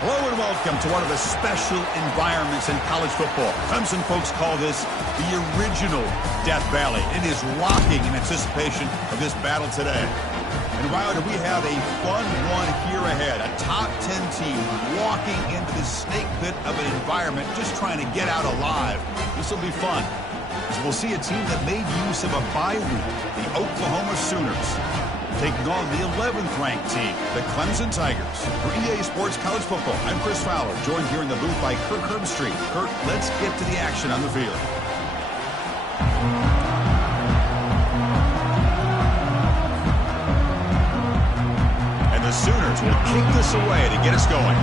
Hello and welcome to one of the special environments in college football. Clemson folks call this the original Death Valley. It is rocking in anticipation of this battle today. And Ryder, we have a fun one here ahead. A top 10 team walking into this snake pit of an environment, just trying to get out alive. This will be fun. So we'll see a team that made use of a bye week, the Oklahoma Sooners, taking on the 11th ranked team, the Clemson Tigers. For EA Sports College Football, I'm Chris Fowler, joined here in the booth by Kirk Herbstreit. Kirk, let's get to the action on the field. And the Sooners will kick this away to get us going.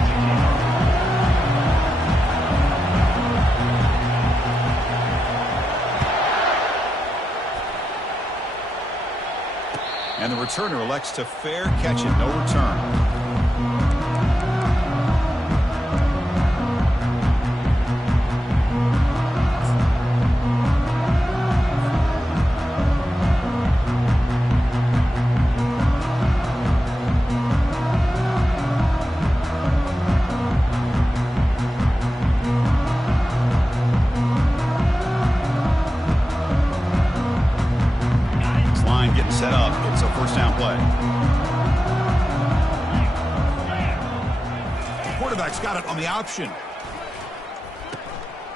And the returner elects to fair catch it, no return. Set up. It's a first down play. The quarterback's got it on the option.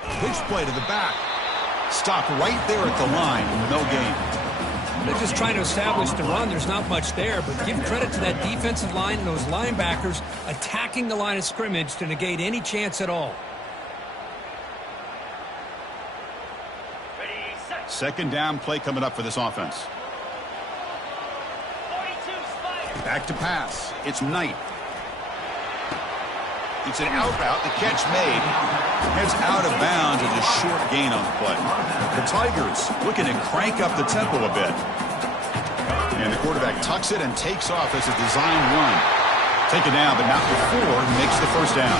Pitch play to the back. Stopped right there at the line. No gain. They're just trying to establish the run. There's not much there, but give credit to that defensive line and those linebackers attacking the line of scrimmage to negate any chance at all. Second down play coming up for this offense. Back to pass. It's Knight. It's an out route. The catch made. Heads out of bounds with a short gain on the play. The Tigers looking to crank up the tempo a bit. And the quarterback tucks it and takes off as a design run. Take it down, but not before he makes the first down.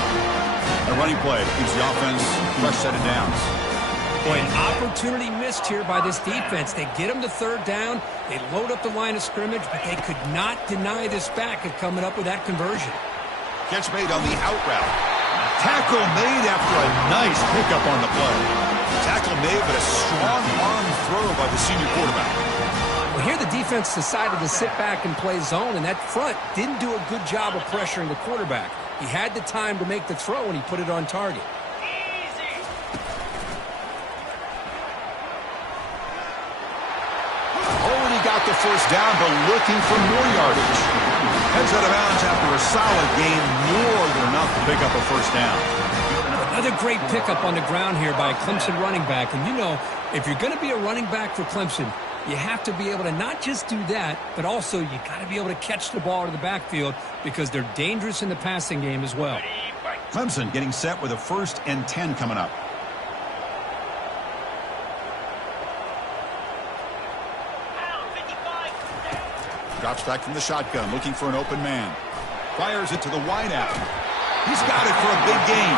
A running play gives the offense a fresh set of downs. Boy, an opportunity missed here by this defense. They get them to third down. They load up the line of scrimmage, but they could not deny this back of coming up with that conversion. Catch made on the out route. Tackle made after a nice pickup on the play. Tackle made, but a strong arm throw by the senior quarterback. Well, here the defense decided to sit back and play zone, and that front didn't do a good job of pressuring the quarterback. He had the time to make the throw, and he put it on target. Got the first down, but looking for more yardage. Heads out of bounds after a solid gain, more than enough to pick up a first down. Another great pickup on the ground here by a Clemson running back. And you know, if you're going to be a running back for Clemson, you have to be able to not just do that, but also you got to be able to catch the ball to the backfield because they're dangerous in the passing game as well. Clemson getting set with a 1st and 10 coming up. Drops back from the shotgun, looking for an open man. Fires it to the wideout. He's got it for a big gain.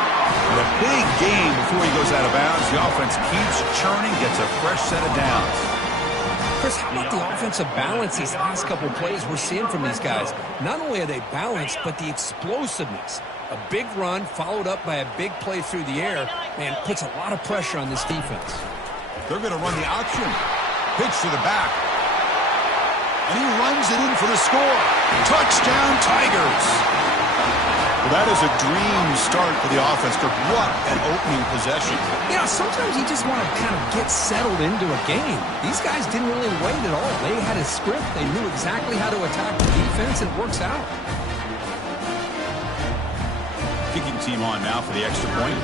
And a big gain before he goes out of bounds. The offense keeps churning, gets a fresh set of downs. Chris, how about the offensive balance these last couple of plays we're seeing from these guys? Not only are they balanced, but the explosiveness. A big run followed up by a big play through the air, man, puts a lot of pressure on this defense. They're going to run the option. Pitch to the back. And he runs it in for the score. Touchdown, Tigers. Well, that is a dream start for the offense. What an opening possession. You know, sometimes you just want to kind of get settled into a game. These guys didn't really wait at all. They had a script. They knew exactly how to attack the defense, and it works out. Kicking team on now for the extra point.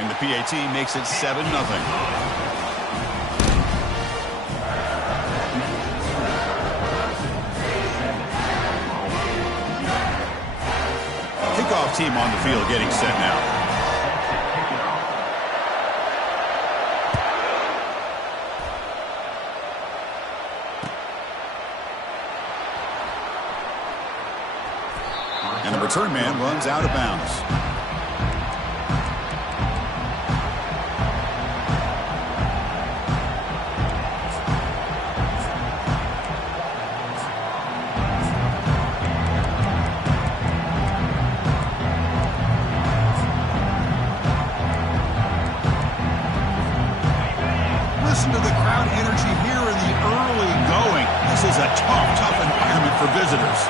And the PAT makes it 7-0. Kickoff team on the field getting set now. And the return man runs out of bounds. is a tough environment for visitors.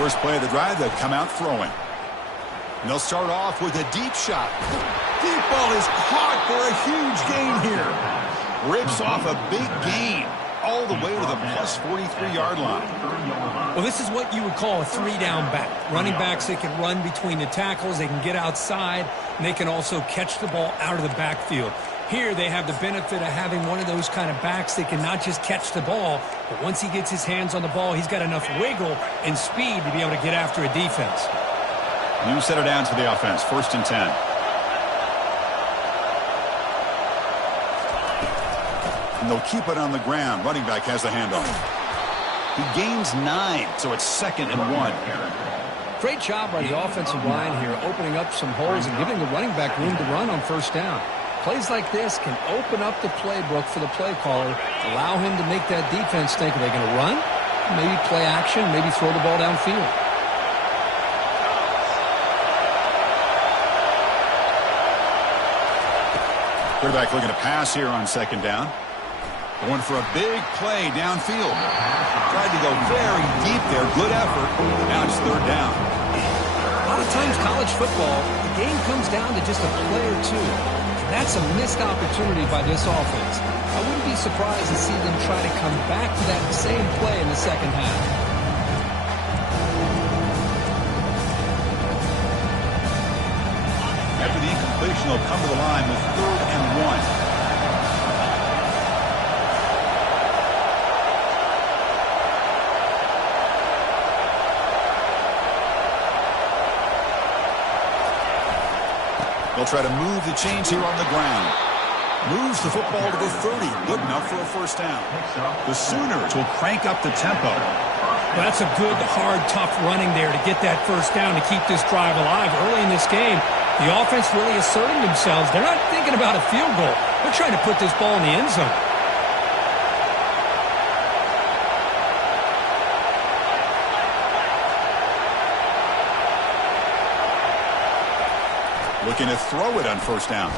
First play of the drive, they'll come out throwing. And they'll start off with a deep shot. Deep ball is caught for a huge gain here. Rips off a big gain all the way to the plus 43-yard line. Well, this is what you would call a three-down back. Running backs, they can run between the tackles, they can get outside, and they can also catch the ball out of the backfield. Here they have the benefit of having one of those kind of backs that can not just catch the ball, but once he gets his hands on the ball, he's got enough wiggle and speed to be able to get after a defense. New set of downs for the offense, 1st and 10. And they'll keep it on the ground. Running back has the handoff. He gains 9, so it's 2nd and 1. Great job by the offensive line here, opening up some holes and giving the running back room to run on 1st down. Plays like this can open up the playbook for the play caller, allow him to make that defense think, are they going to run? Maybe play action, maybe throw the ball downfield. Quarterback looking to pass here on 2nd down. Going for a big play downfield. Tried to go very deep there. Good effort. Now it's 3rd down. A lot of times college football, the game comes down to just a play or two. And that's a missed opportunity by this offense. I wouldn't be surprised to see them try to come back to that same play in the 2nd half. After the incompletion, they'll come to the line with 3rd and 1. They'll try to move the chains here on the ground. Moves the football to the 30. Good enough for a 1st down. The Sooners will crank up the tempo. Well, that's a good, hard, tough running there to get that 1st down to keep this drive alive. Early in this game, the offense really asserting themselves. They're not thinking about a field goal. They're trying to put this ball in the end zone. Looking to throw it on 1st down.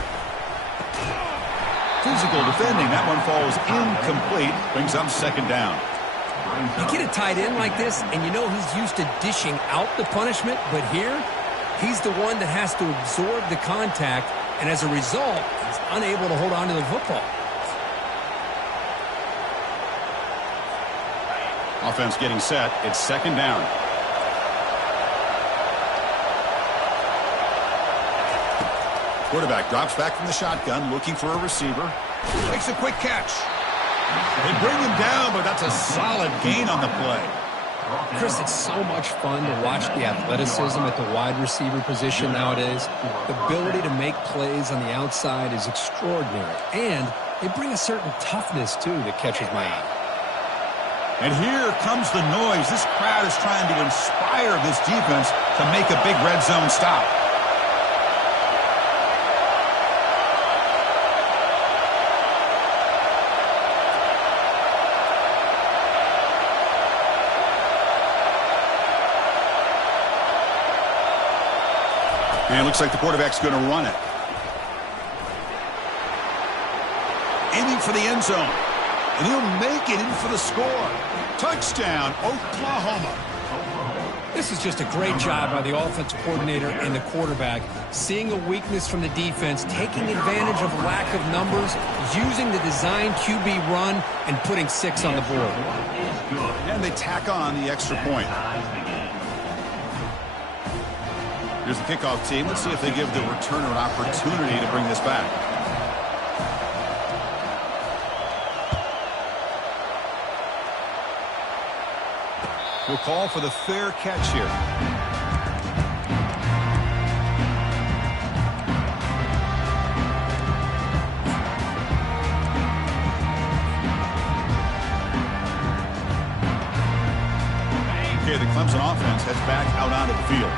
Physical defending. That one falls incomplete. Brings up 2nd down. You get a tight end like this, and you know he's used to dishing out the punishment, but here, he's the one that has to absorb the contact, and as a result, he's unable to hold on to the football. Offense getting set. It's 2nd down. Quarterback drops back from the shotgun, looking for a receiver. Makes a quick catch. They bring him down, but that's a solid gain on the play. Chris, it's so much fun to watch the athleticism at the wide receiver position nowadays. The ability to make plays on the outside is extraordinary, and they bring a certain toughness, too, that catches my eye. And here comes the noise. This crowd is trying to inspire this defense to make a big red zone stop. And it looks like the quarterback's going to run it. Aiming for the end zone. And he'll make it in for the score. Touchdown, Oklahoma. This is just a great job by the offensive coordinator and the quarterback. Seeing a weakness from the defense, taking advantage of lack of numbers, using the design QB run, and putting 6 on the board. And they tack on the extra point. Here's the kickoff team. Let's see if they give the returner an opportunity to bring this back. We'll call for the fair catch here. Okay, the Clemson offense heads back out onto the field.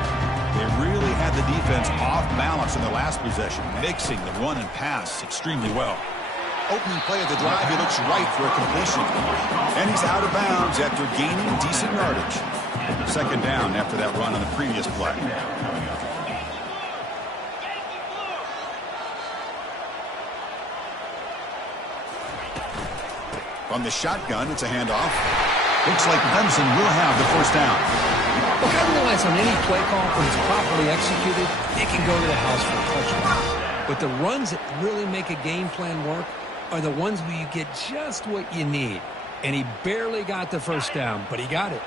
They really had the defense off balance in the last possession, mixing the run and pass extremely well. Opening play of the drive, he looks right for a completion. And he's out of bounds after gaining decent yardage. 2nd down after that run on the previous play. From the shotgun, it's a handoff. Looks like Clemson will have the first down. Look, I realize on any play call, when it's properly executed, it can go to the house for a touchdown. But the runs that really make a game plan work are the ones where you get just what you need. And he barely got the first down, but he got it.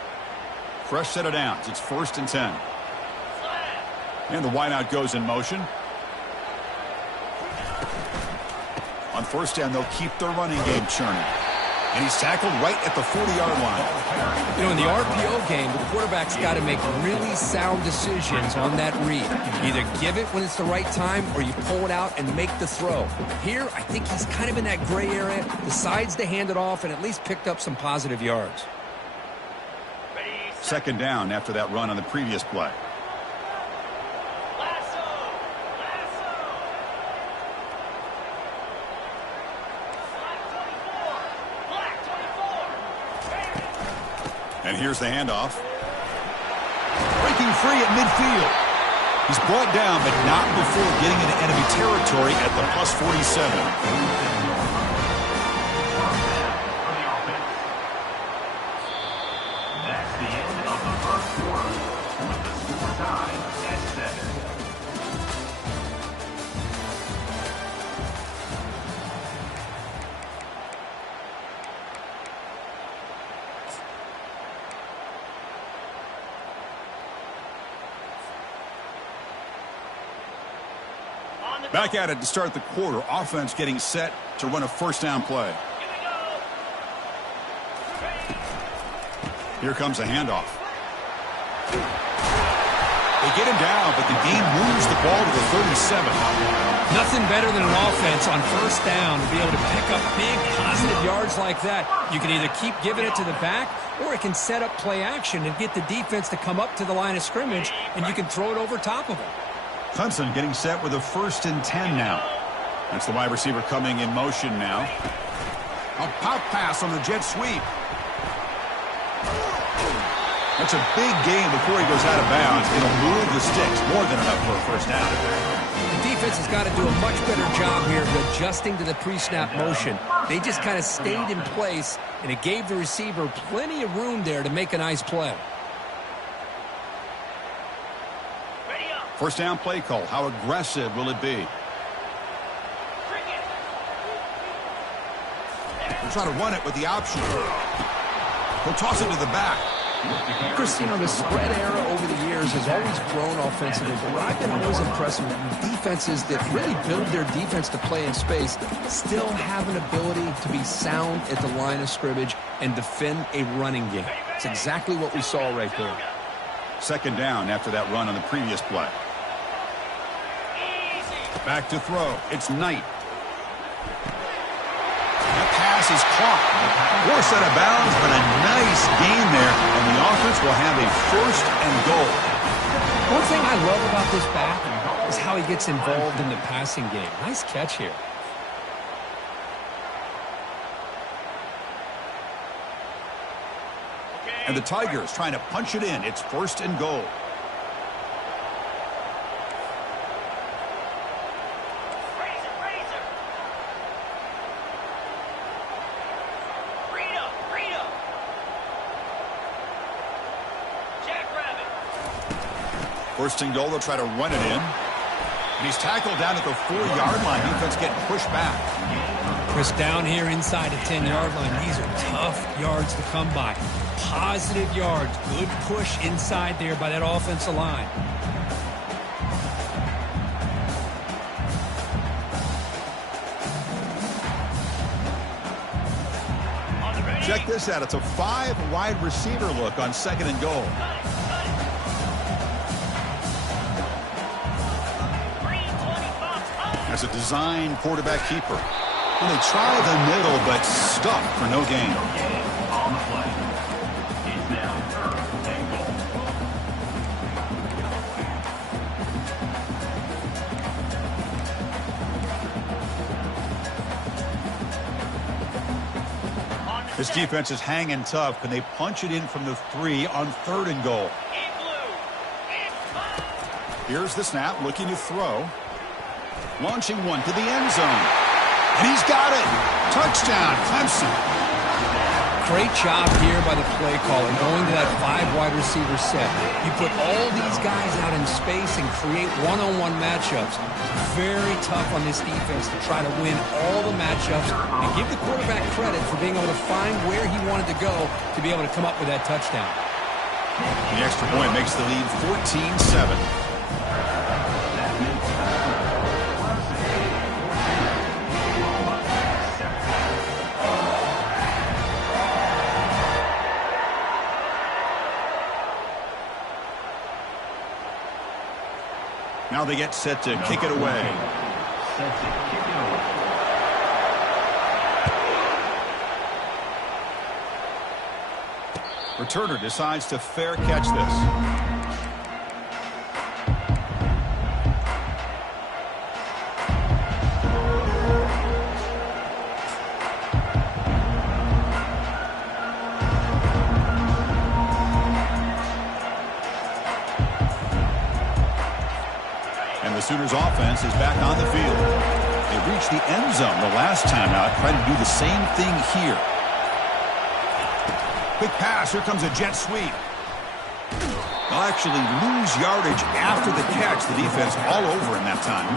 Fresh set of downs. It's 1st and 10. And the wideout goes in motion. On first down, they'll keep their running game churning. And he's tackled right at the 40-yard line. You know, in the RPO game, the quarterback's got to make really sound decisions on that read. Either give it when it's the right time or you pull it out and make the throw. Here, I think he's kind of in that gray area, decides to hand it off and at least picked up some positive yards. 2nd down after that run on the previous play. And here's the handoff. Breaking free at midfield. He's brought down, but not before getting into enemy territory at the plus 47. That's the end of the first quarter with the score tied at 7. Back at it to start the quarter. Offense getting set to run a first down play. Here comes a handoff. They get him down, but the game moves the ball to the 37. Nothing better than an offense on first down to be able to pick up big positive yards like that. You can either keep giving it to the back or it can set up play action and get the defense to come up to the line of scrimmage, and you can throw it over top of them. Clemson getting set with a 1st and 10 now. That's the wide receiver coming in motion now. A pop pass on the jet sweep. That's a big gain before he goes out of bounds. It'll move the sticks. More than enough for a first down. The defense has got to do a much better job here of adjusting to the pre-snap motion. They just kind of stayed in place, and it gave the receiver plenty of room there to make a nice play. First down play call. How aggressive will it be? We'll try to run it with the option. He'll toss it to the back. Chris, you know, the spread era over the years has always grown offensively, but what I've been always impressed with defenses that really build their defense to play in space still have an ability to be sound at the line of scrimmage and defend a running game. It's exactly what we saw right there. 2nd down after that run on the previous play. Back to throw. It's Knight. That pass is caught. Forced out of bounds, but a nice gain there, and the offense will have a 1st and goal. One thing I love about this back is how he gets involved in the passing game. Nice catch here. And the Tigers trying to punch it in. It's 1st and goal. First and goal, they'll try to run it in. And he's tackled down at the 4-yard line. Defense getting pushed back. Chris, down here inside the 10-yard line, these are tough yards to come by. Positive yards. Good push inside there by that offensive line. Check this out. It's a 5-wide receiver look on 2nd and goal. As a design quarterback keeper. And they try the middle, but stuck for no gain. On the play. It's now 3rd and goal. This defense is hanging tough. Can they punch it in from the 3 on 3rd and goal? Here's the snap, looking to throw. Launching one to the end zone. And he's got it. Touchdown, Clemson. Great job here by the play caller going to that 5 wide receiver set. You put all these guys out in space and create one-on-one matchups. Very tough on this defense to try to win all the matchups and give the quarterback credit for being able to find where he wanted to go to be able to come up with that touchdown. The extra point makes the lead 14-7. Now they get set to kick it away. Returner decides to fair catch this. And the Sooners offense is back on the field. They reached the end zone the last time out, trying to do the same thing here. Quick pass. Here comes a jet sweep. They'll actually lose yardage after the catch. The defense all over in that time.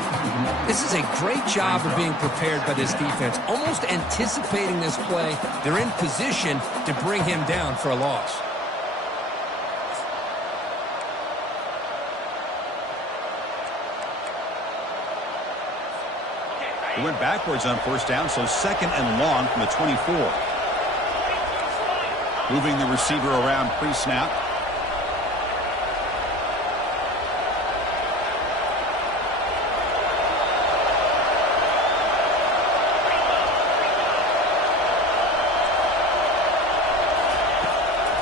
This is a great job of being prepared by this defense. Almost anticipating this play. They're in position to bring him down for a loss. He went backwards on first down, so second and long from the 24. Moving the receiver around pre-snap.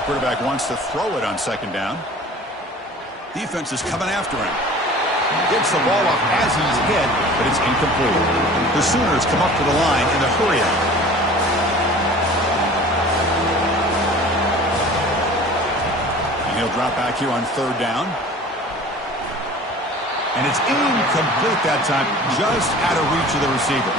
Quarterback wants to throw it on second down. Defense is coming after him. Gets the ball off as he's hit, but it's incomplete. The Sooners come up to the line in a hurry-up. He'll drop back here on third down. And it's incomplete that time, just out of reach of the receiver.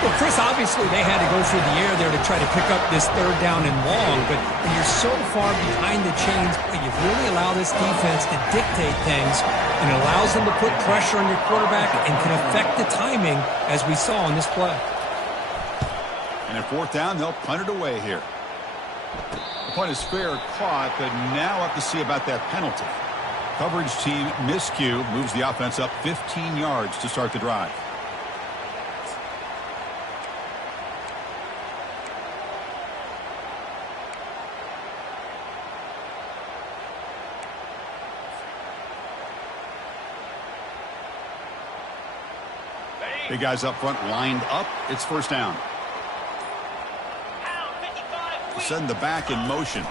Well, Chris, obviously they had to go through the air there to try to pick up this third down and long, but when you're so far behind the chains, you really allow this defense to dictate things, and it allows them to put pressure on your quarterback and can affect the timing, as we saw on this play. And at fourth down, they'll punt it away here. The punt is fair caught, but now have to see about that penalty. Coverage team miscue moves the offense up 15 yards to start the drive. Big guys up front lined up. It's first down. Send the back in motion.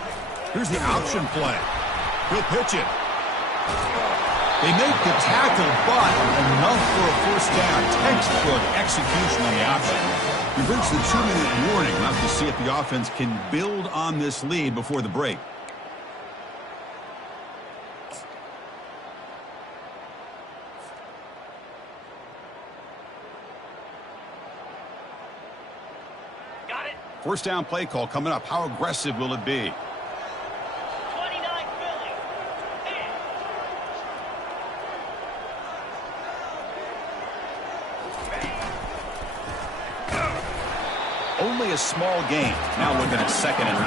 Here's the option play. He'll pitch it. They make the tackle, but enough for a first down. Textbook execution on the option. We've reached the 2-minute warning. We'll have to see if the offense can build on this lead before the break. First down play call coming up. How aggressive will it be? 29 Philly. Only a small gain. Now looking at 2nd and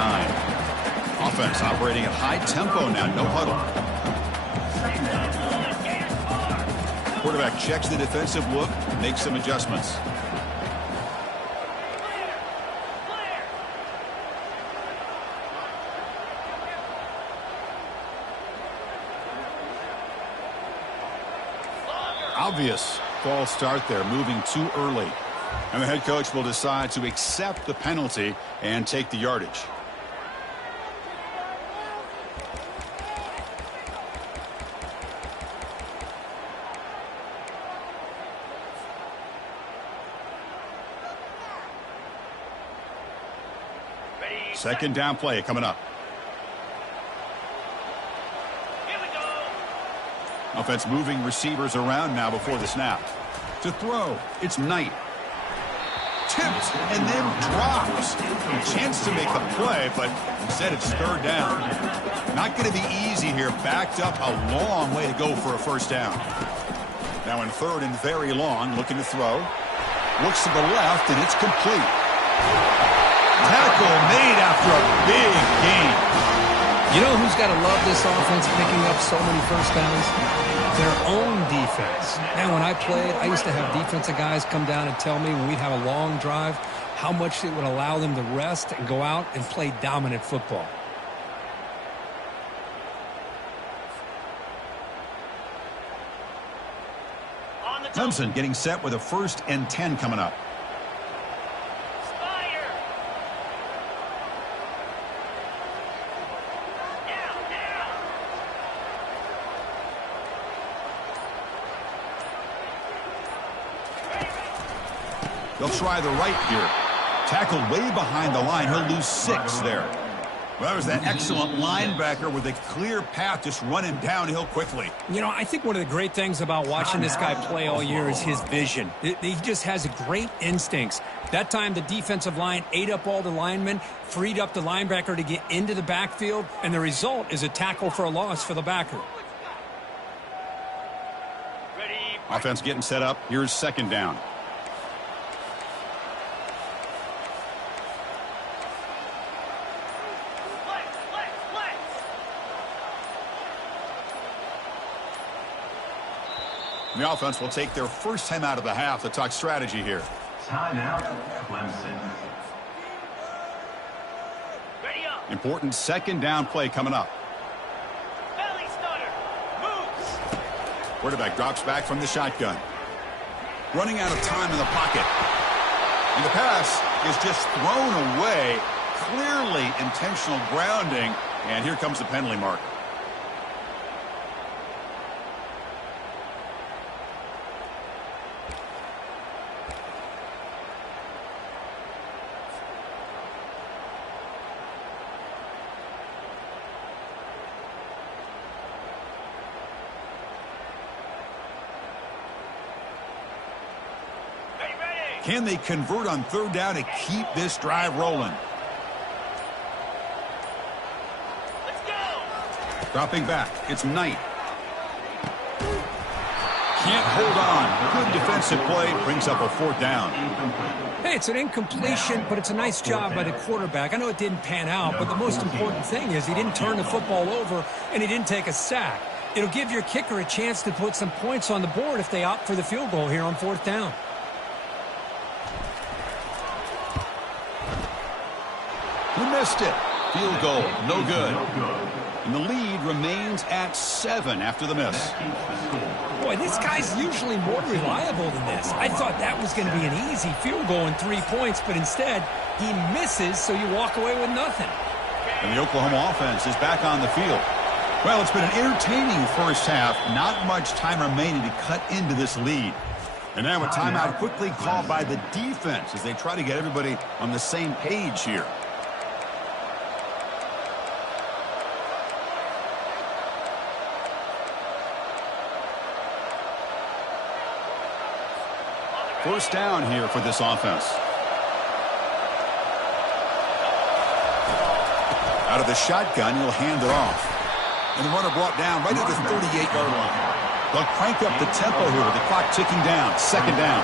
9. Offense operating at high tempo now. No huddle. Quarterback checks the defensive look, makes some adjustments. Obvious false start there, moving too early. And the head coach will decide to accept the penalty and take the yardage. Second down play coming up. Offense moving receivers around now before the snap. To throw, it's Knight. tipped and then drops. A chance to make a play, but instead it's third down. Not going to be easy here. Backed up a long way to go for a first down. Now in third and very long, looking to throw. Looks to the left, and it's complete. Tackle made after a big gain. You know who's got to love this offense picking up so many first downs? Their own defense. Man, when I played, I used to have defensive guys come down and tell me when we'd have a long drive how much it would allow them to rest and go out and play dominant football. Clemson getting set with a 1st and 10 coming up. They'll try the right here. Tackled way behind the line. He'll lose 6 there. Well, that was that excellent linebacker with a clear path, just running downhill quickly. You know, I think one of the great things about watching this guy play all year is his vision. He just has great instincts. That time, the defensive line ate up all the linemen, freed up the linebacker to get into the backfield, and the result is a tackle for a loss for the backer. Offense getting set up. Here's 2nd down. The offense will take their first time out of the half to talk strategy here. Timeout, Clemson. Important 2nd down play coming up. Belly starter. Moves. Quarterback drops back from the shotgun. Running out of time in the pocket. And the pass is just thrown away. Clearly intentional grounding. And here comes the penalty mark. Can they convert on 3rd down and keep this drive rolling? Let's go. Dropping back. It's Knight. Can't hold on. Good defensive play. Brings up a 4th down. Hey, it's an incompletion, but it's a nice job by the quarterback. I know it didn't pan out, but the most important thing is he didn't turn the football over and he didn't take a sack. It'll give your kicker a chance to put some points on the board if they opt for the field goal here on 4th down. He missed it. Field goal, no good. And the lead remains at 7 after the miss. Boy, this guy's usually more reliable than this. I thought that was going to be an easy field goal and 3 points, but instead he misses, so you walk away with nothing. And the Oklahoma offense is back on the field. Well, it's been an entertaining first half. Not much time remaining to cut into this lead. And now a timeout quickly called by the defense as they try to get everybody on the same page here. First down here for this offense. Out of the shotgun, he'll hand it off. And the runner brought down right at the 38-yard line. They'll crank up the tempo here with the clock ticking down. 2nd down.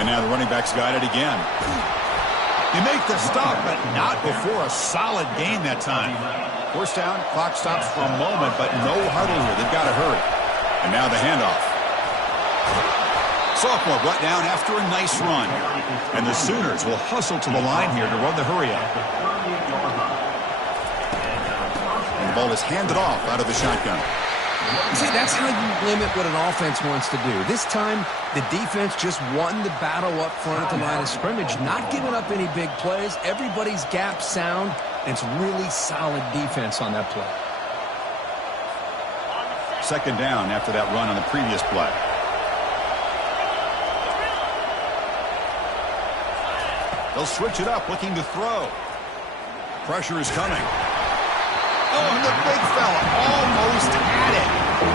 And now the running back's got it again. They make the stop, but not before a solid gain that time. First down, clock stops for a moment, but no huddle here. They've got to hurry. And now the handoff. Sophomore brought down after a nice run. And the Sooners will hustle to the line here to run the hurry-up. And the ball is handed off out of the shotgun. See, that's how you limit what an offense wants to do. This time, the defense just won the battle up front at the line of scrimmage, not giving up any big plays. Everybody's gap sound, and it's really solid defense on that play. 2nd down after that run on the previous play. They'll switch it up, looking to throw. Pressure is coming. Oh, and the big fella almost had it.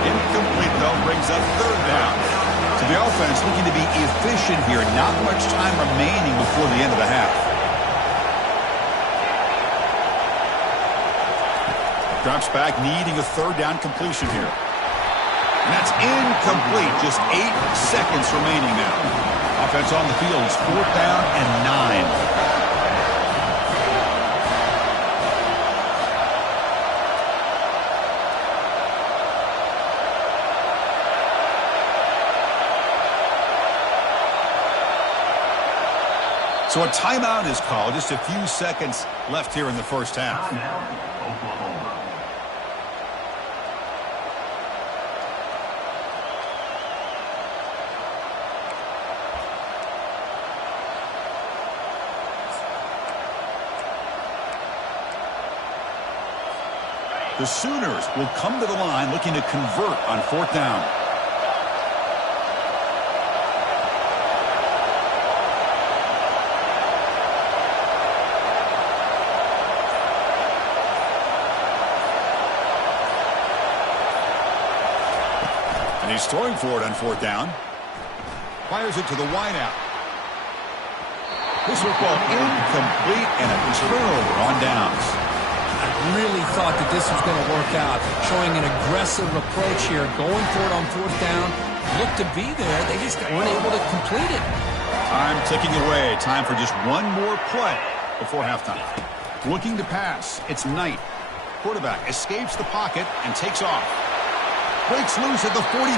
Incomplete, though, brings up third down. So the offense looking to be efficient here. Not much time remaining before the end of the half. Drops back, needing a third down completion here. And that's incomplete. Just 8 seconds remaining now. Offense on the field is 4th down and 9. So a timeout is called. Just a few seconds left here in the first half. The Sooners will come to the line looking to convert on 4th down. And he's throwing for it on 4th down. Fires it to the wideout. This football incomplete and a turnover on downs. I really thought that this was going to work out, showing an aggressive approach here, going for it on 4th down. Looked to be there. They just weren't able to complete it. Time ticking away. Time for just one more play before halftime. Looking to pass. It's Knight. Quarterback escapes the pocket and takes off. Breaks loose at the 45.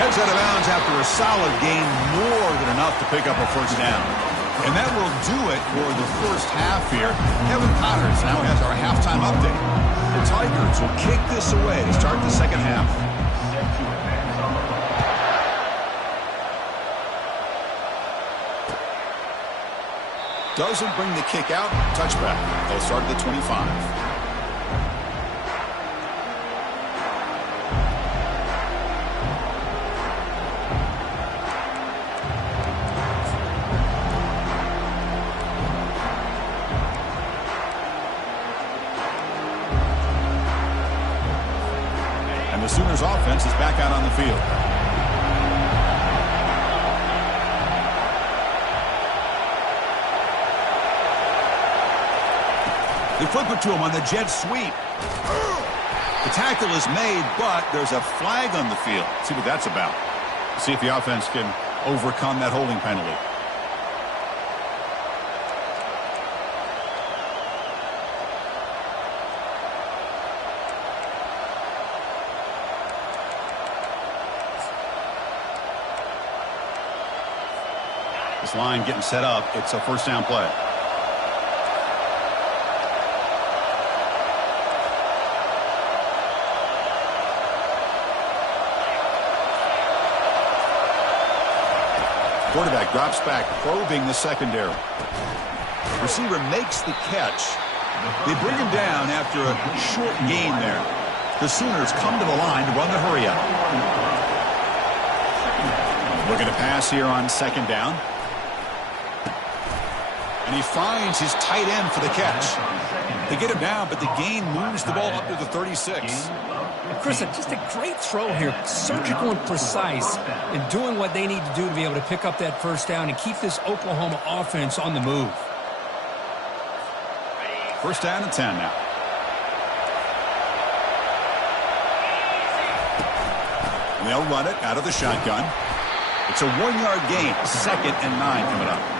Heads out of bounds after a solid gain, more than enough to pick up a first down. And that will do it for the first half here. Kevin Connors now has our halftime update. The Tigers will kick this away to start the second half. Doesn't bring the kick out. Touchback. They'll start at the 25. The Sooners offense is back out on the field. They flip it to him on the jet sweep. The tackle is made, but there's a flag on the field. Let's see what that's about. See if the offense can overcome that holding penalty. This line getting set up. It's a first down play. Quarterback drops back, probing the secondary. Receiver makes the catch. They bring him down after a short gain there. The Sooners come to the line to run the hurry up. Looking to pass here on 2nd down. And he finds his tight end for the catch. They get him down, but the gain moves the ball up to the 36. Chris, just a great throw here. Surgical and precise in doing what they need to do to be able to pick up that first down and keep this Oklahoma offense on the move. First down and 10 now. And they'll run it out of the shotgun. It's a 1-yard gain. 2nd and 9 coming up.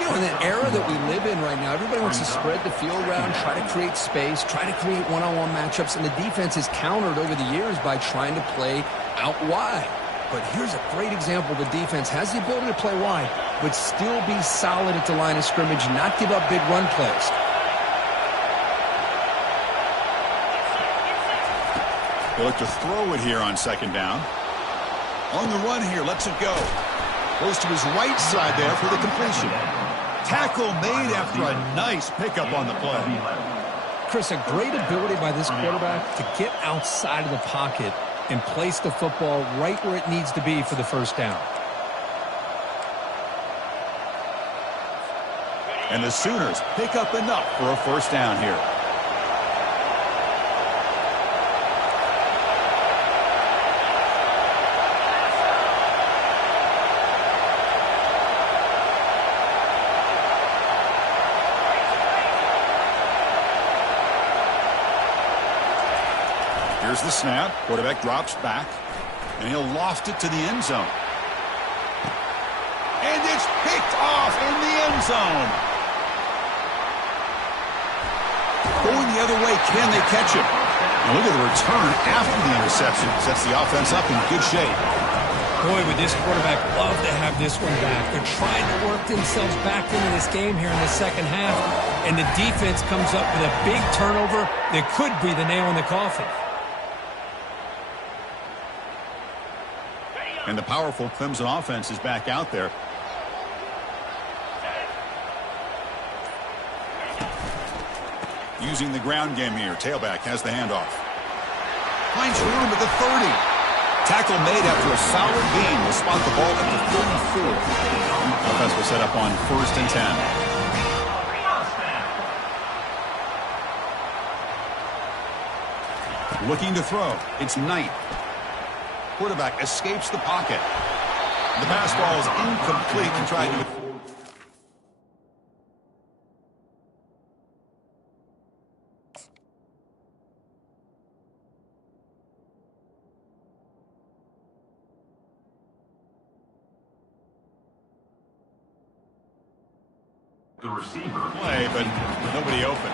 You know, in the era that we live in right now, everybody wants to spread the field around, try to create space, try to create one-on-one matchups, and the defense is countered over the years by trying to play out wide. But here's a great example. The defense has the ability to play wide, but still be solid at the line of scrimmage, not give up big run plays. They look to throw it here on 2nd down. On the run here, lets it go. Goes to his right side there for the completion. Tackle made after a nice pickup on the play. Chris, a great ability by this quarterback to get outside of the pocket and place the football right where it needs to be for the first down. And the Sooners pick up enough for a first down here. Here's the snap. Quarterback drops back, and he'll loft it to the end zone. And it's picked off in the end zone. Going the other way, can they catch him? And look at the return after the interception. Sets the offense up in good shape. Boy, would this quarterback love to have this one back. They're trying to work themselves back into this game here in the second half, and the defense comes up with a big turnover that could be the nail in the coffin. And the powerful Clemson offense is back out there. Using the ground game here. Tailback has the handoff. Finds room at the 30. Tackle made after a solid gain. Will spot the ball at the 34. Offense will set up on 1st and 10. Looking to throw. It's Knight. Quarterback escapes the pocket. The pass ball is incomplete and tried to... The receiver play, but nobody open.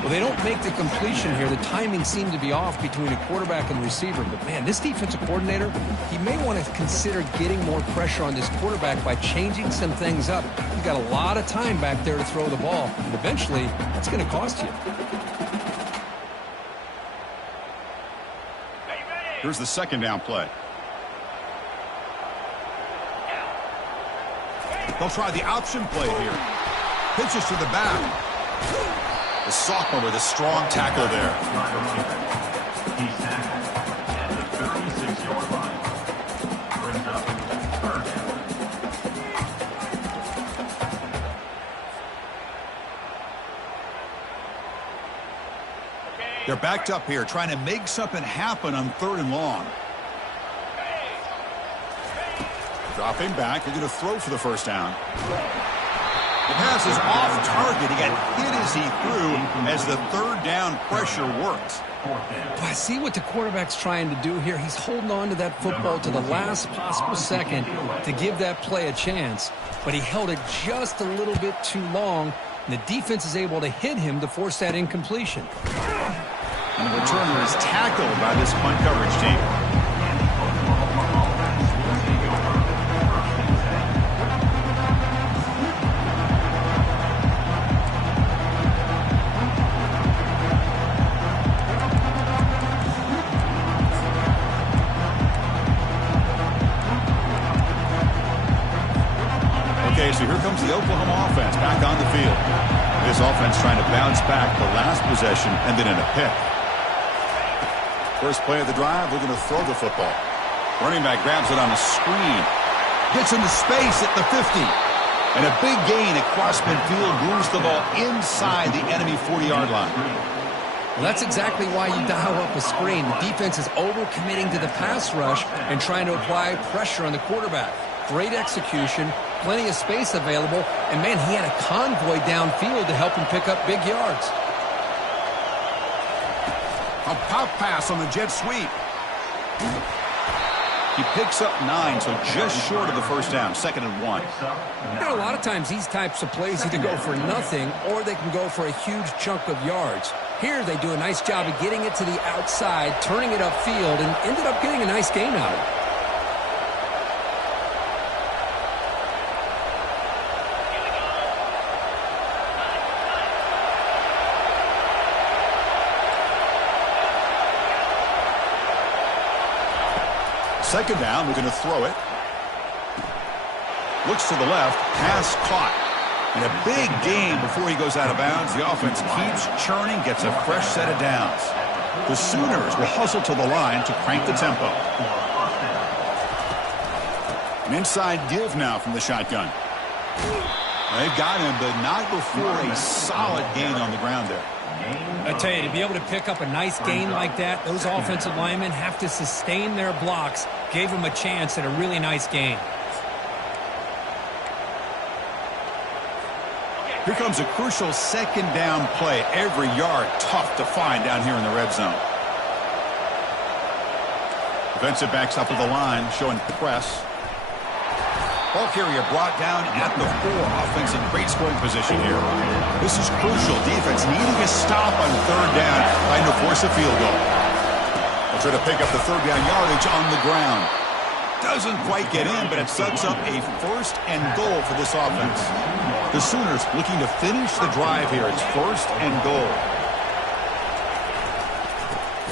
Well, they don't make the completion here. The timing seemed to be off between a quarterback and receiver. But, man, this defensive coordinator, he may want to consider getting more pressure on this quarterback by changing some things up. You've got a lot of time back there to throw the ball. And eventually, that's going to cost you. Here's the second down play. They'll try the option play here. Pitches to the back. The sophomore with a strong tackle there. He's tackled at the 36-yard line. Brings up 3rd down. They're backed up here, trying to make something happen on 3rd and long. Dropping back, they're going to throw for the first down. The pass is off target. He got hit as he threw as the 3rd down pressure worked. I see what the quarterback's trying to do here. He's holding on to that football to the last possible second to give that play a chance. But he held it just a little bit too long, and the defense is able to hit him to force that incompletion. And the returner is tackled by this punt coverage team. Okay, so here comes the Oklahoma offense back on the field. This offense trying to bounce back the last possession and then in a pick. First play of the drive, they're going to throw the football. Running back grabs it on a screen. Gets into space at the 50. And a big gain across midfield moves the ball inside the enemy 40-yard line. Well, that's exactly why you dial up a screen. The defense is overcommitting to the pass rush and trying to apply pressure on the quarterback. Great execution, plenty of space available, and, man, he had a convoy downfield to help him pick up big yards. A pop pass on the jet sweep. He picks up 9, so just short of the first down, 2nd and 1. You know, a lot of times these types of plays either go for nothing or they can go for a huge chunk of yards. Here they do a nice job of getting it to the outside, turning it upfield, and ended up getting a nice gain out of it. Second down, we're going to throw it. Looks to the left, pass caught. And a big gain before he goes out of bounds. The offense keeps churning, gets a fresh set of downs. The Sooners will hustle to the line to crank the tempo. An inside give now from the shotgun. They've got him, but not before a solid gain on the ground there. I tell you, to be able to pick up a nice gain like that, those offensive linemen have to sustain their blocks. Gave him a chance at a really nice gain. Here comes a crucial second down play. Every yard tough to find down here in the red zone. Defensive backs up to the line, showing press. Ball carrier brought down at the 4. Offense in great scoring position here. This is crucial. Defense needing a stop on 3rd down, trying to force a field goal. They'll try to pick up the 3rd down yardage on the ground. Doesn't quite get in, but it sets up a 1st and goal for this offense. The Sooners looking to finish the drive here. It's 1st and goal.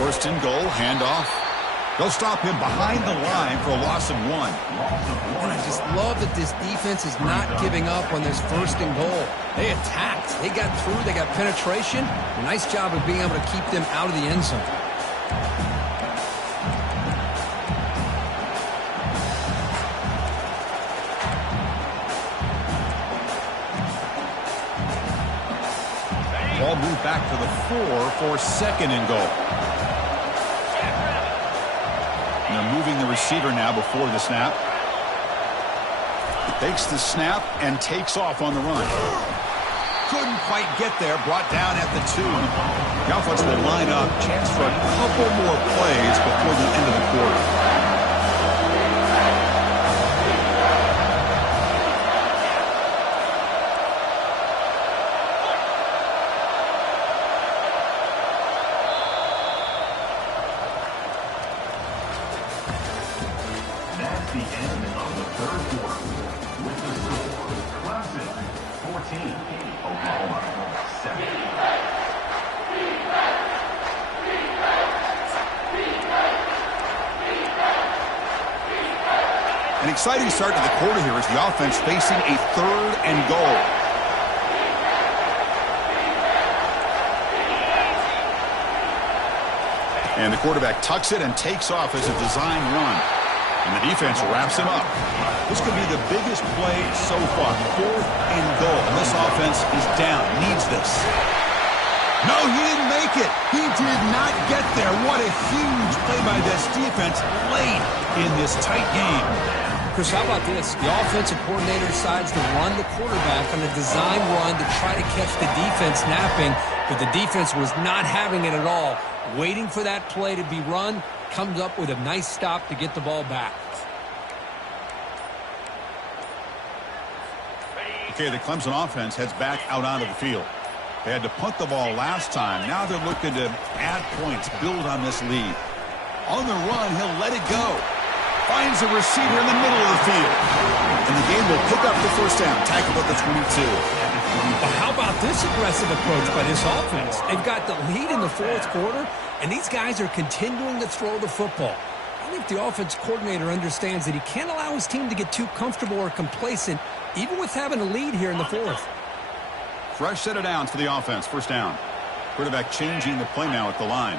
1st and goal, handoff. They'll stop him behind the line for a loss of 1. And I just love that this defense is not giving up on this 1st and goal. They attacked. They got through. They got penetration. A nice job of being able to keep them out of the end zone. Ball moved back to the 4 for 2nd and goal. And they're moving the receiver now before the snap. Takes the snap and takes off on the run. Couldn't quite get there. Brought down at the 2. The offense will line up. Chance for a couple more plays before the end of the quarter. That's the end of the 3rd quarter. With the score, Clemson 14, Oklahoma 7. An exciting start to the quarter here as the offense facing a 3rd and goal. And the quarterback tucks it and takes off as a design run. And the defense wraps him up. This could be the biggest play so far. 4th and goal. And this offense is down. Needs this. No, he didn't make it. He did not get there. What a huge play by this defense late in this tight game. Chris, how about this? The offensive coordinator decides to run the quarterback on a design run to try to catch the defense napping, but the defense was not having it at all. Waiting for that play to be run, comes up with a nice stop to get the ball back. Okay, the Clemson offense heads back out onto the field. They had to punt the ball last time. Now they're looking to add points, build on this lead. On the run, he'll let it go. Finds a receiver in the middle of the field. And the game will pick up the 1st down. Tackled at the 22. But how about this aggressive approach by this offense? They've got the lead in the 4th quarter, and these guys are continuing to throw the football. I think the offense coordinator understands that he can't allow his team to get too comfortable or complacent, even with having a lead here in the 4th. Fresh set of downs for the offense. 1st down. Quarterback changing the play now at the line.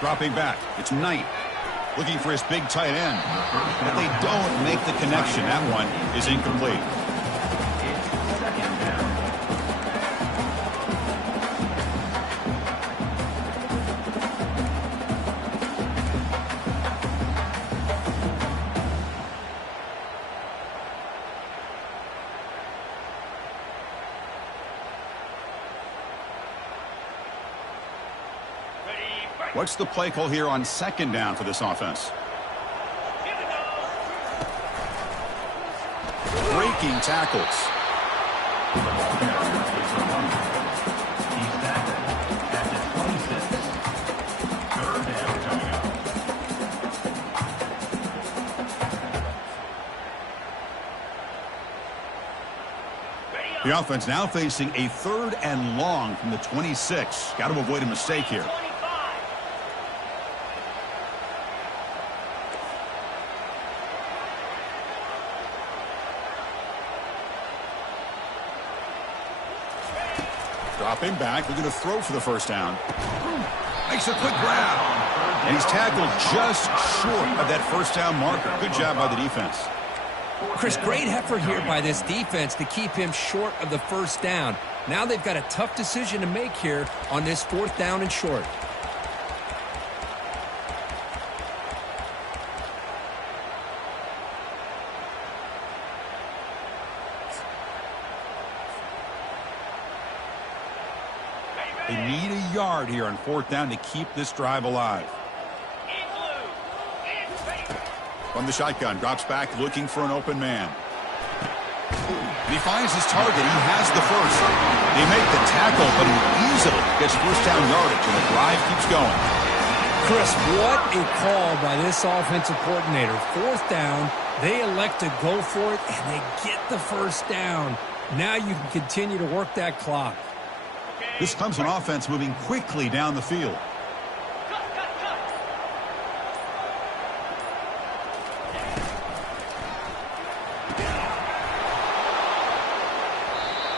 Dropping back. It's Knight. Looking for his big tight end. But they don't make the connection. That one is incomplete. What's the play call here on 2nd down for this offense? Breaking tackles. He's tackled at the 26. 3rd down coming up. The offense now facing a 3rd and long from the 26. Got to avoid a mistake here. Dropping back, looking to throw for the 1st down. Makes a quick grab. And he's tackled just short of that 1st down marker. Good job by the defense. Chris, great effort here by this defense to keep him short of the 1st down. Now they've got a tough decision to make here on this 4th down and short. yard here on 4th down to keep this drive alive. In blue. In favor. From the shotgun, drops back looking for an open man. And he finds his target. He has the first. They make the tackle, but he easily gets first down yardage, and the drive keeps going. Chris, what a call by this offensive coordinator. 4th down, they elect to go for it, and they get the first down. Now you can continue to work that clock. This Clemson offense moving quickly down the field. Cut, cut, cut.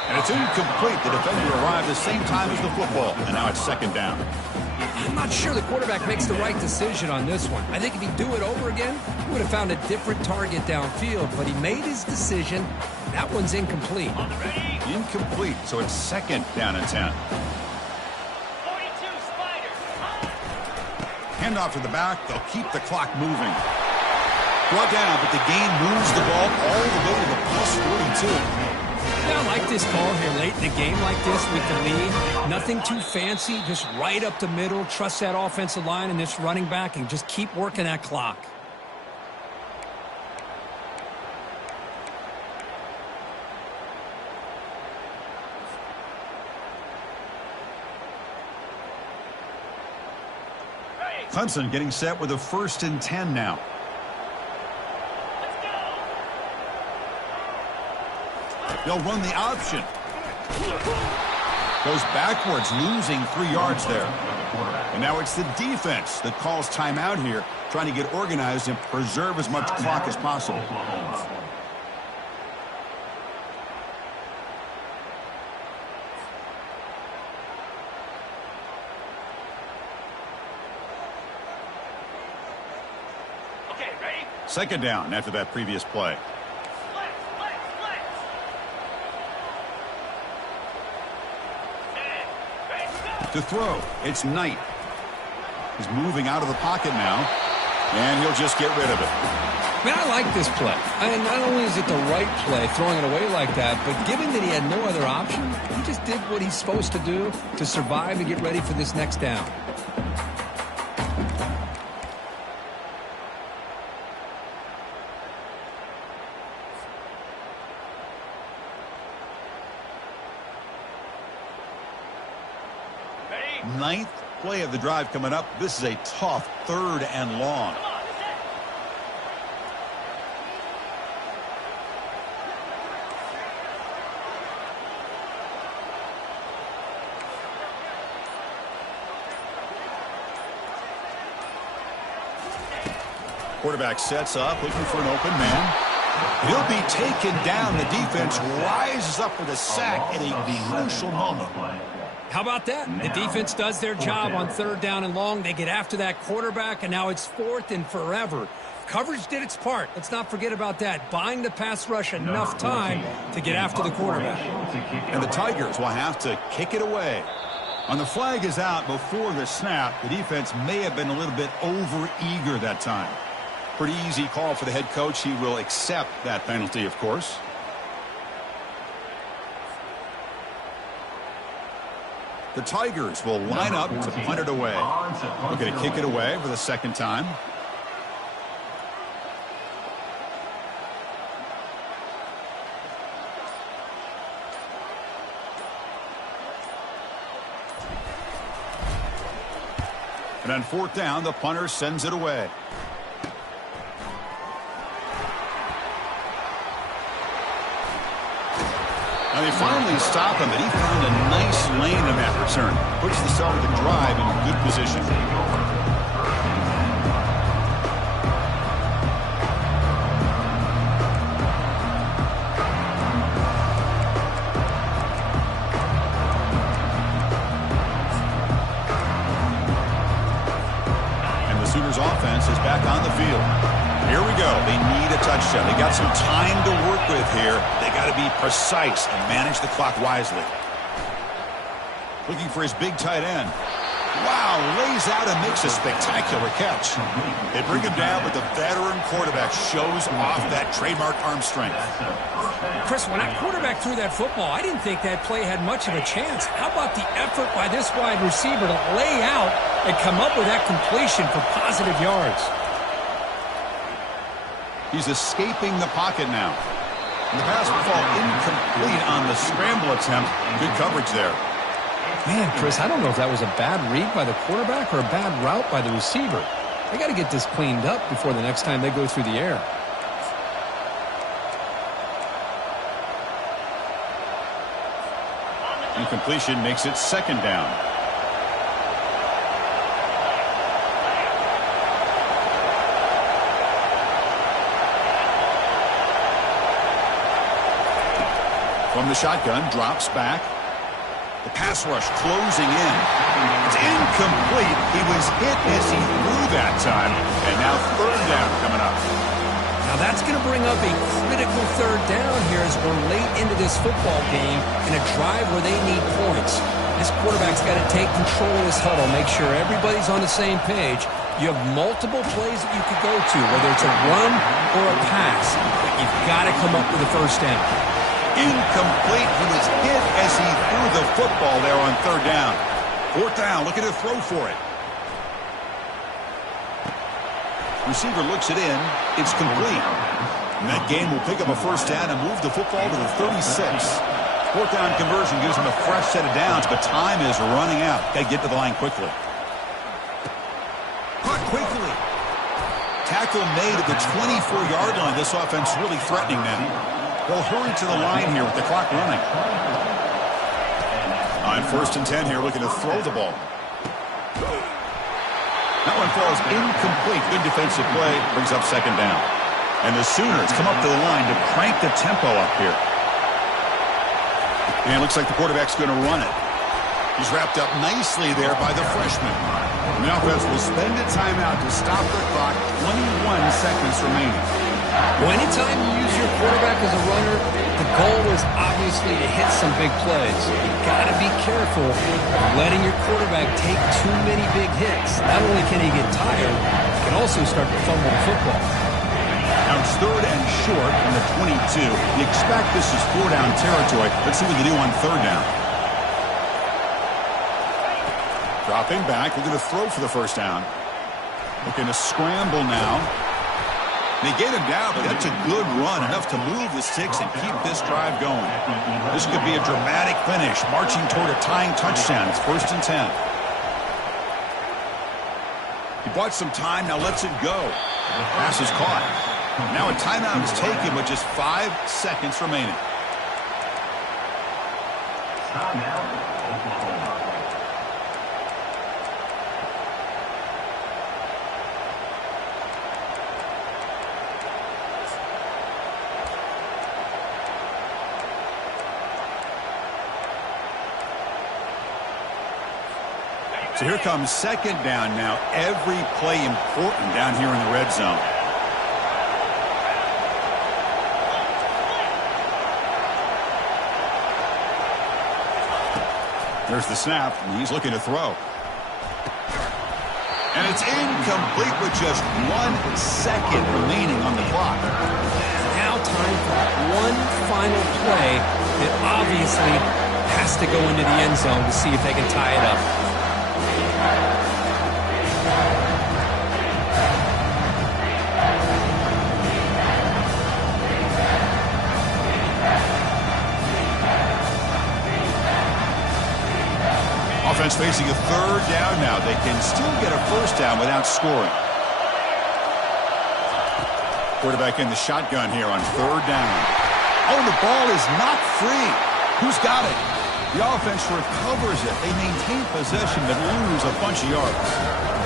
And it's incomplete. The defender arrived the same time as the football, and now it's 2nd down. I'm not sure the quarterback makes the right decision on this one. I think if he'd do it over again, he would have found a different target downfield, but he made his decision. That one's incomplete. On the ready. Incomplete, so it's 2nd down and 10. 42 Spider. Handoff to the back. They'll keep the clock moving. Brought down, but the gain moves the ball all the way to the +42. Yeah, I like this call here late in the game like this with the lead. Nothing too fancy, just right up the middle. Trust that offensive line and this running back and just keep working that clock. Clemson getting set with a 1st and 10 now. Let's go. They'll run the option. Goes backwards, losing 3 yards there. And now it's the defense that calls timeout here, trying to get organized and preserve as much clock as possible. Okay, ready? 2nd down after that previous play. Flex, flex, flex. And ready to go. To throw, it's Knight. He's moving out of the pocket now, and he'll just get rid of it. Man, I like this play. And not only is it the right play, throwing it away like that, but given that he had no other option, he just did what he's supposed to do to survive and get ready for this next down. Ready? 9th play of the drive coming up. This is a tough 3rd and long. Come on, that's it. Quarterback sets up, looking for an open man. He'll be taken down. The defense rises up for the sack at a crucial moment. How about that? The defense does their job on 3rd down and long. They get after that quarterback, and now it's 4th and forever. Coverage did its part. Let's not forget about that. Buying the pass rush enough time to get after the quarterback. And the Tigers will have to kick it away. On the flag is out before the snap. The defense may have been a little bit over-eager that time. Pretty easy call for the head coach. He will accept that penalty, of course. The Tigers will line up to punt it away. Looking to kick it away for the 2nd time. And on 4th down, the punter sends it away. Now they finally stop him, but he found a nice lane in that return. Puts the start of the drive in good position. And the Sooners offense is back on the field. Here we go. They need a touchdown. They got some time to work with here. They got to be precise and manage the clock wisely. Looking for his big tight end. Wow, lays out and makes a spectacular catch. They bring him down, but the veteran quarterback shows off that trademark arm strength. Chris, when that quarterback threw that football, I didn't think that play had much of a chance. How about the effort by this wide receiver to lay out and come up with that completion for positive yards? He's escaping the pocket now. And the pass will fall incomplete on the scramble attempt. Good coverage there. Man, Chris, I don't know if that was a bad read by the quarterback or a bad route by the receiver. They got to get this cleaned up before the next time they go through the air. Incompletion makes it second down. From the shotgun, drops back. The pass rush closing in. It's incomplete. He was hit as he threw that time. And now third down coming up. Now that's going to bring up a critical third down here as we're late into this football game in a drive where they need points. This quarterback's got to take control of this huddle, make sure everybody's on the same page. You have multiple plays that you could go to, whether it's a run or a pass. But you've got to come up with a first down. Incomplete. He was hit as he threw the football there on third down. Fourth down, looking to throw for it. Receiver looks it in. It's complete. And that game will pick up a first down and move the football to the 36. Fourth down conversion gives him a fresh set of downs, but time is running out. Got to get to the line quickly. Caught quickly. Tackle made at the 24-yard line. This offense really threatening now. They'll hurry to the line here with the clock running. On first and 10 here, looking to throw the ball. That one falls incomplete. Good defensive play. Brings up second down. And the Sooners come up to the line to crank the tempo up here. And it looks like the quarterback's going to run it. He's wrapped up nicely there by the freshman. And the offense will spend a timeout to stop the clock. 21 seconds remaining. Well, anytime you use your quarterback as a runner, the goal is obviously to hit some big plays. You've got to be careful of letting your quarterback take too many big hits. Not only can he get tired, he can also start to fumble the football. Now it's third and short from the 22. You expect this is four-down territory. Let's see what they do on third down. Dropping back, looking to throw for the first down. Looking to scramble now. They get him down, but that's a good run, enough to move the sticks and keep this drive going. This could be a dramatic finish, marching toward a tying touchdown. It's first and 10. He bought some time, now lets it go. Pass is caught. Now a timeout is taken with just 5 seconds remaining. So here comes second down now. Every play important down here in the red zone. There's the snap, and he's looking to throw. And it's incomplete with just 1 second remaining on the clock. Now time for one final play that obviously has to go into the end zone to see if they can tie it up. Offense facing a third down now. They can still get a first down without scoring. Quarterback in the shotgun here on third down. Oh, the ball is not free. Who's got it? The offense recovers it. They maintain possession but lose a bunch of yards.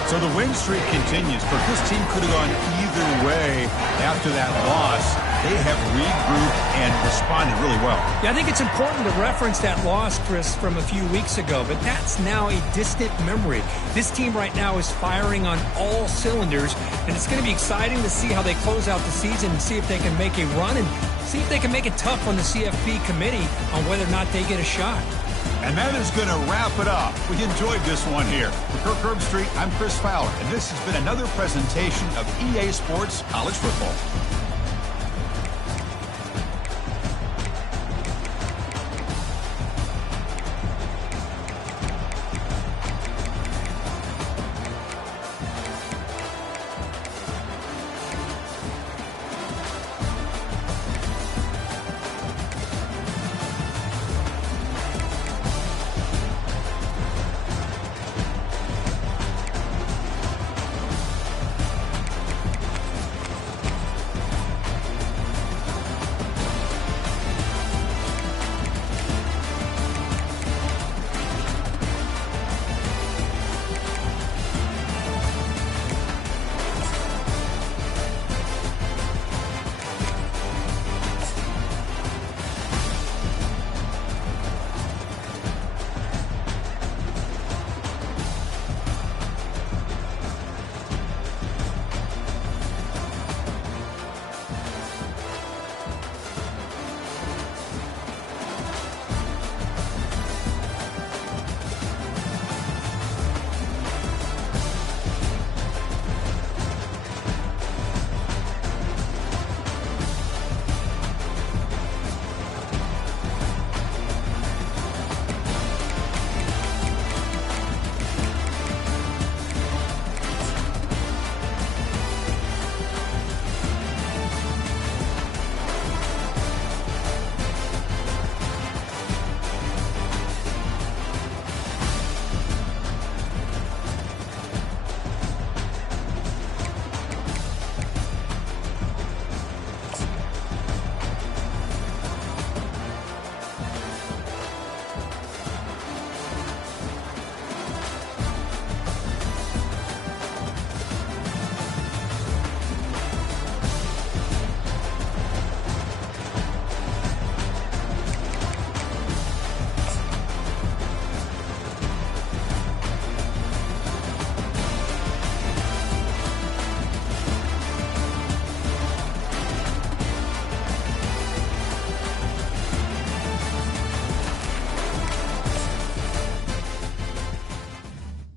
So the win streak continues, but this team could have gone either way after that loss. They have regrouped and responded really well. Yeah, I think it's important to reference that loss, Chris, from a few weeks ago, but that's now a distant memory. This team right now is firing on all cylinders, and it's going to be exciting to see how they close out the season and see if they can make a run and see if they can make it tough on the CFP committee on whether or not they get a shot. And that is going to wrap it up. We enjoyed this one here. For Kirk Herbstreit, I'm Chris Fowler, and this has been another presentation of EA Sports College Football.